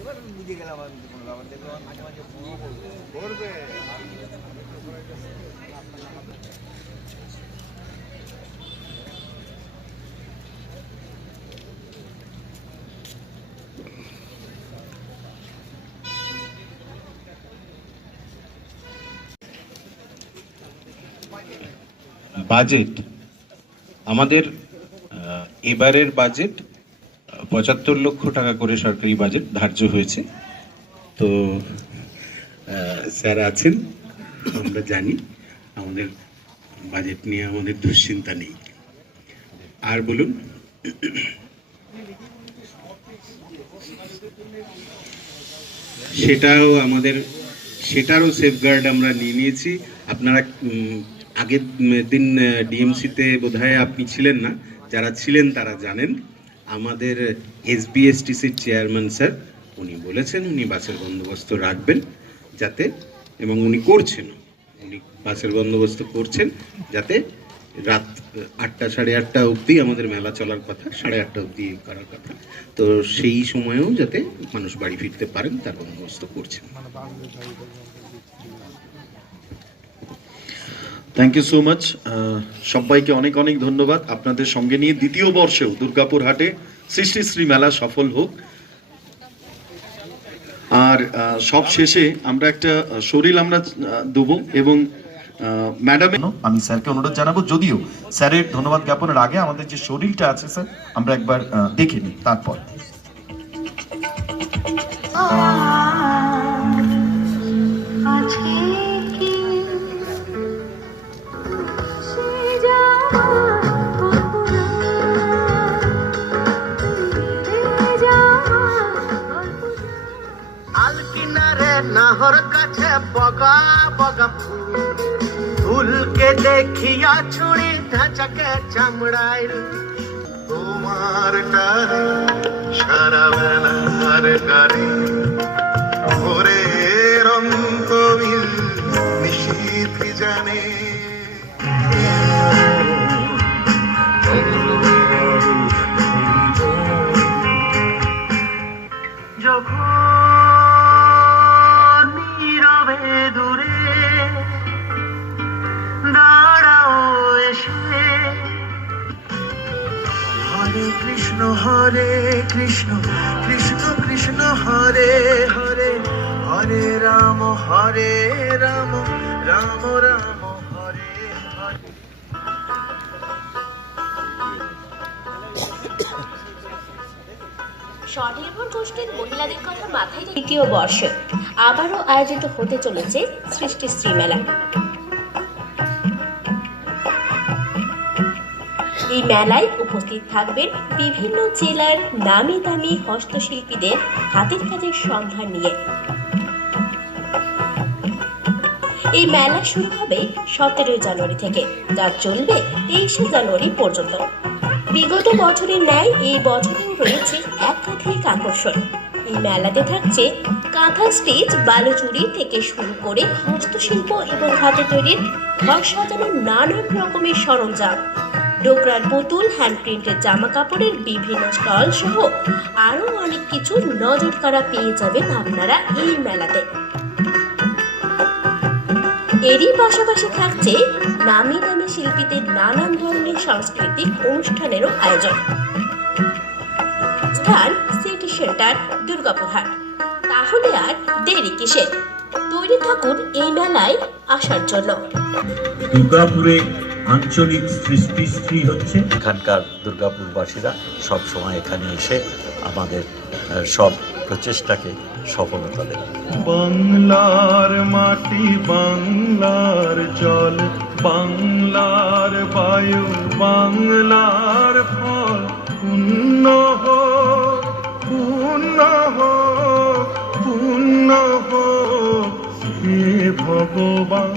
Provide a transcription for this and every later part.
এবার বুঝে গেলাম কোনো ব্যাপার দেখবো মাঝে মাঝে করবে। বাজেট আমাদের এবারের বাজেট ৭৫ লক্ষ টাকা করে সরকারি বাজেট ধার্য হয়েছে। তো স্যার আছেন, আমরা জানি আমাদের বাজেট নিয়ে আমাদের দুশ্চিন্তা নেই। আর বলুন, সেটারও সেফগার্ড আমরা নিয়েছি। আপনারা আগের দিন ডিএমসিতে বোধহয় আপনি ছিলেন না, যারা ছিলেন তারা জানেন আমাদের এসবিএসটিসির চেয়ারম্যান স্যার উনি বলেছেন উনি বাসের বন্দোবস্ত রাখবেন যাতে, এবং উনি করছেন, উনি বাসের বন্দোবস্ত করছেন যাতে রাত ৮টা ৮:৩০ অবধি আমাদের মেলা চলার কথা, ৮:৩০ অবধি করার কথা, তো সেই সময়েও যাতে মানুষ বাড়ি ফিরতে পারেন তার বন্দোবস্ত করছেন। Thank you so much. সবাইকে অনেক অনেক ধন্যবাদ। আপনাদের সঙ্গে নিয়ে দ্বিতীয় বর্ষেও দুর্গাপুর হাটে সৃষ্টিশ্রী মেলা সফল হোক। আর সব শেষে আমরা একটা শরীর আমরা দেবো এবং ম্যাডাম, আমি স্যারকে অনুরোধ জানাবো, যদিও স্যারের ধন্যবাদ জ্ঞাপনের আগে আমাদের যে শরীরটা আছে স্যার আমরা একবার দেখে নিই তারপর। নাহর কাছে বগা বগা ফুলকে দেখিয়া ছুড়ি ধাঁচাকে চামড়াইল তোমার টারে সারা বেলার টারে ভোরে রন্তমিল নিশীথ জানে হরে কৃষ্ণ কৃষ্ণ কৃষ্ণ হরে হরে হরে রাম রাম রাম হরে হরে। স্বনির্ভর গোষ্ঠীর মহিলাদের কথা মাথায় রেখে দ্বিতীয় বর্ষে আবারও আয়োজিত হতে চলেছে সৃষ্টিশ্রী মেলা। এই মেলায় উপস্থিত থাকবেন বিভিন্ন জেলার নামি দামি হস্তশিল্পীদের হাতের কাজের সম্ভার নিয়ে। এই মেলা শুরু হবে 17 জানুয়ারি থেকে, যা চলবে 23 জানুয়ারি পর্যন্ত। বিগত বছরের ন্যায় এই বছরেও রয়েছে একাধিক আকর্ষণ। এই মেলাতে থাকছে কাঁথা স্টিচ, বালুচুরি থেকে শুরু করে হস্তশিল্প এবং হাতে তৈরির ঘর সাজানোর নানান রকমের সরঞ্জাম, ডোকরার পুতুল, হ্যান্ড প্রিন্টের জামা কাপড়ের বিভিন্ন স্টল সহ আরো অনেক কিছু নজর কাড়া পেয়ে যাবেন আপনারা এই মেলাতে। এরই পাশাপাশি থাকছে নামি দামি শিল্পীদের নানান ধরনের সাংস্কৃতিক অনুষ্ঠানেরও আয়োজন। স্থান সিটি সেন্টার, দুর্গাপুর হাট। তাহলে আর দেরি কিসের? তৈরি থাকুন এই মেলায় আসার জন্য। দুর্গাপুরে আঞ্চলিক সৃষ্টিশ্রী হচ্ছে, এখানকার দুর্গাপুরবাসীরা সব সময় এখানে এসে আমাদের সব প্রচেষ্টাকে সফলতা দেন। বাংলার মাটি, বাংলার জল, বাংলার বায়ু, বাংলার ফল, পুণ্য হোক, পুণ্য হোক, পুণ্য হোক হে ভগবান।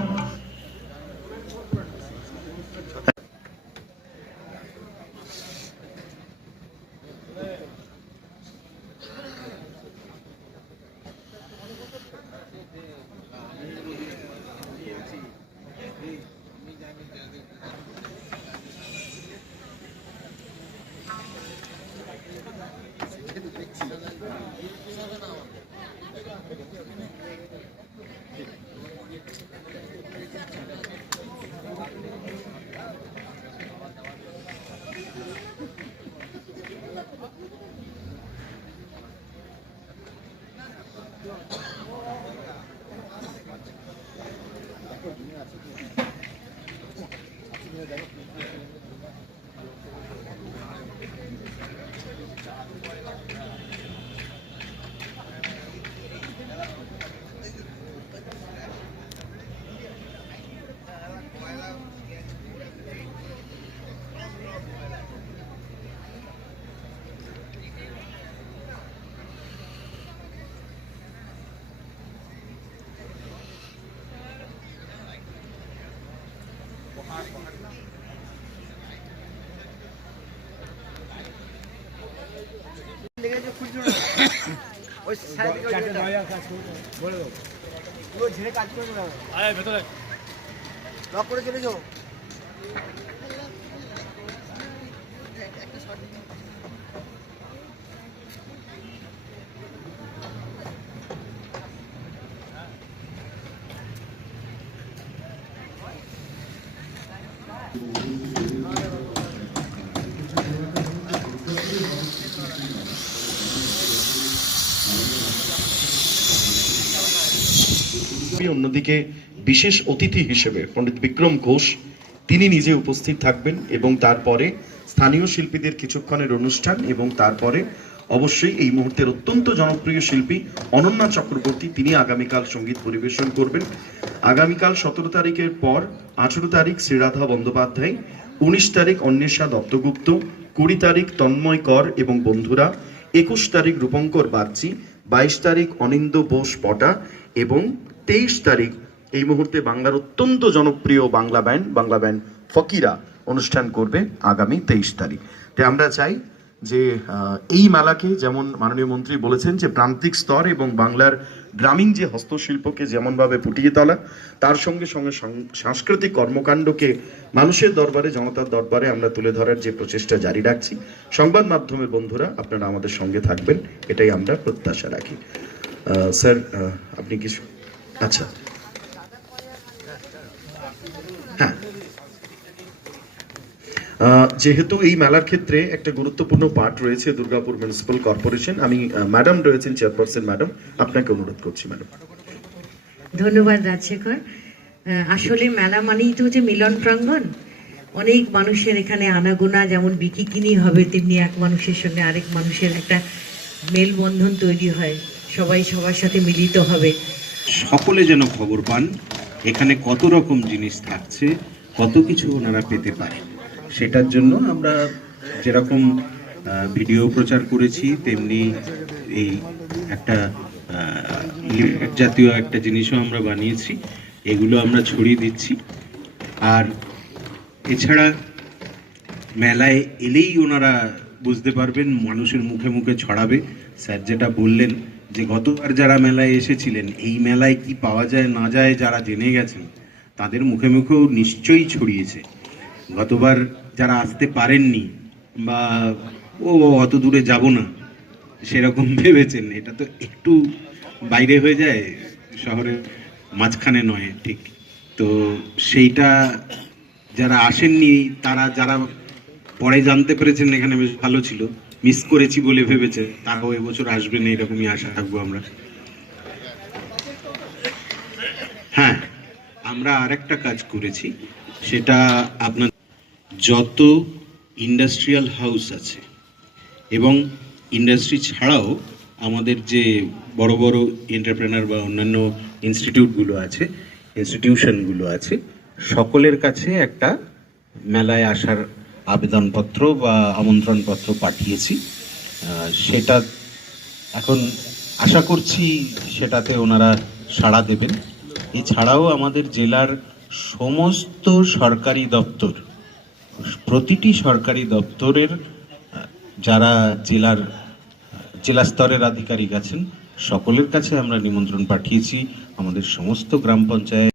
লেগেছে খুঁজছো না ওই সাইড থেকে বলে দাও পুরো ঝেড়ে কাজ করে দাও আয় ভেতরে লক করে চলে যাও অন্যদিকে বিশেষ অতিথি হিসেবে পণ্ডিত বিক্রম ঘোষ তিনি নিজে উপস্থিত থাকবেন এবং তারপরে স্থানীয় শিল্পীদের কিছুক্ষণের অনুষ্ঠান এবং তারপরে অবশ্যই এই মুহূর্তের অত্যন্ত জনপ্রিয় শিল্পী অনন্যা চক্রবর্তী তিনি আগামীকাল সঙ্গীত পরিবেশন করবেন। আগামীকাল 17 তারিখের পর 18 তারিখ শ্রীরাধা বন্দ্যোপাধ্যায়, 19 তারিখ অন্বেষা দত্তগুপ্ত, 20 তারিখ তন্ময় কর এবং বন্ধুরা, 21 তারিখ রূপঙ্কর বাগচি, 22 তারিখ অনিন্দ বোস পটা এবং 23 তারিখ এই মুহূর্তে বাংলার অত্যন্ত জনপ্রিয় বাংলা ব্যান্ড ফকিরা অনুষ্ঠান করবে আগামী 23 তারিখ। তাই আমরা চাই যে এই মেলাকে যেমন মাননীয় মন্ত্রী বলেছেন যে প্রান্তিক স্তর এবং বাংলার গ্রামীণ যে হস্তশিল্পকে যেমনভাবে ফুটিয়ে তোলা, তার সঙ্গে সঙ্গে সাংস্কৃতিক কর্মকাণ্ডকে মানুষের দরবারে, জনতার দরবারে আমরা তুলে ধরার যে প্রচেষ্টা জারি রাখছি। সংবাদ মাধ্যমের বন্ধুরা আপনারা আমাদের সঙ্গে থাকবেন, এটাই আমরা প্রত্যাশা রাখি। স্যার আপনি কিছু আচ্ছা হ্যাঁ, যেহেতু এই মেলার ক্ষেত্রে একটা গুরুত্বপূর্ণ পার্ট রয়েছে দুর্গাপুর মিউনিসিপাল কর্পোরেশন, আমি ম্যাডাম রয়েছেন চেয়ারপারসন ম্যাডাম, আপনাকে অনুরোধ করছি ম্যাডাম। ধন্যবাদ রাজশেখর। আসলে মেলা মানেই তো যে মিলন প্রাঙ্গণ, অনেক মানুষের এখানে আনাগোনা, যেমন বিকিকিনি হবে তেমনি এক মানুষের সঙ্গে আরেক মানুষের একটা মেলবন্ধন তৈরি হয়, সবাই সবার সাথে মিলিত হবে। সকলে যেন খবর পান এখানে কত রকম জিনিস থাকছে, কত কিছু ওনারা পেতে পারে। সেটার জন্য আমরা যেরকম ভিডিও প্রচার করেছি তেমনি এই একটা জাতীয় একটা জিনিসও আমরা বানিয়েছি, এগুলো আমরা ছড়িয়ে দিচ্ছি। আর এছাড়া মেলায় এলেই ওনারা বুঝতে পারবেন, মানুষের মুখে মুখে ছড়াবে। স্যার যেটা বললেন যে গতবার যারা মেলায় এসেছিলেন এই মেলায় কি পাওয়া যায় না যায় যারা জেনে গেছেন তাদের মুখে মুখেও নিশ্চয়ই ছড়িয়েছে। গতবার যারা আসতে পারেননি বা অত দূরে যাব না সেরকম ভেবেছেন, এটা তো একটু বাইরে হয়ে যায়, শহরের মাঝখানে নয় ঠিক, তো সেইটা যারা আসেননি তারা যারা পরে জানতে পেরেছেন এখানে বেশ ভালো ছিল, মিস করেছি বলে ভেবেছে, তারাও এবছর আসবেন এরকমই আশা রাখবো আমরা। হ্যাঁ, আমরা আরেকটা কাজ করেছি, সেটা আপনার যত ইন্ডাস্ট্রিয়াল হাউস আছে এবং ইন্ডাস্ট্রি ছাড়াও আমাদের যে বড় বড় এন্টারপ্রেনার বা অন্যান্য ইনস্টিটিউশনগুলো আছে সকলের কাছে একটা মেলায় আসার আবেদনপত্র বা আমন্ত্রণপত্র পাঠিয়েছি। সেটা এখন আশা করছি সেটাতে ওনারা সাড়া দেবেন। এছাড়াও আমাদের জেলার সমস্ত সরকারি দপ্তর, প্রতিটি সরকারি দপ্তরের যারা জেলা স্তরের আধিকারিক আছেন সকলের কাছে আমরা নিমন্ত্রণ পাঠিয়েছি। আমাদের সমস্ত গ্রাম পঞ্চায়েত